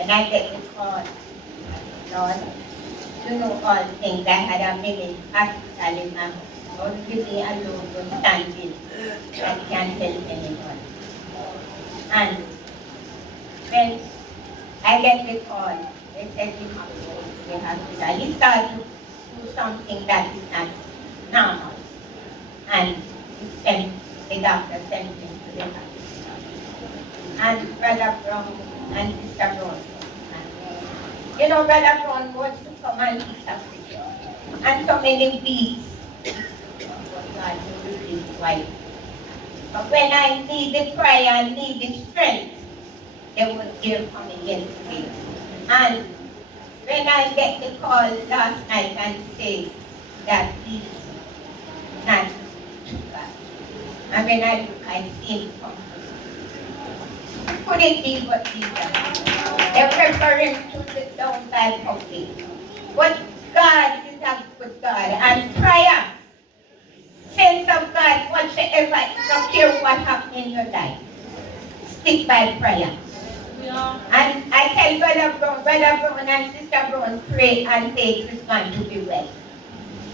And I get the call, Lord, you know all things. I had a minute hospital in my home. Lord, give me a load to stand in that can't help anyone. And when I get the call, they said he have to go to the hospital. He started to do something that is not normal. And the doctor sent him to the hospital. And Brother Brown and Sister Brown. You know, Brother Brown was to come and eat a picture. And so many weeks, God to his wife. But when I need the prayer and need the strength, they would hear from against me. And when I get the call last night and say that he's not God, and when I look, I see him come. Could it be what Jesus? They're referring to the downside of it. But God is a good God, and prayer, sense of God, whatsoever, not care what happens in your life, stick by prayer. Yeah. And I tell Brother Brown and Sister Brown, pray and faith is going to be well.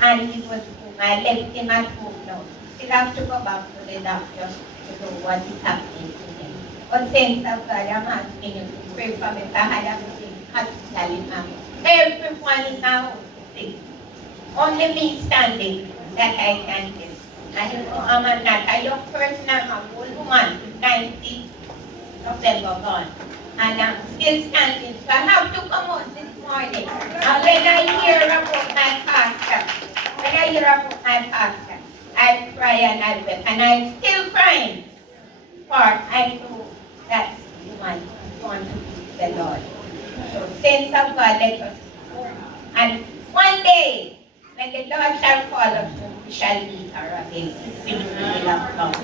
And he was home. I left him at home now. Still have to go back to the doctor to know what is happening to him. But thanks of God, I'm asking you to pray for me. I had a hospital in my home. Everyone in my home is sick. Only me standing that I can do. And you know, I'm not a young person, I'm an old woman, 90 November gone. And I'm still standing. So I have to come out this morning. And when I hear about my pastor, I cry and I weep. And I'm still crying. For I know that woman is going to be the Lord. So saints of God, let us go. And one day, when the Lord shall call us home, we shall meet her again. It's been the will of God.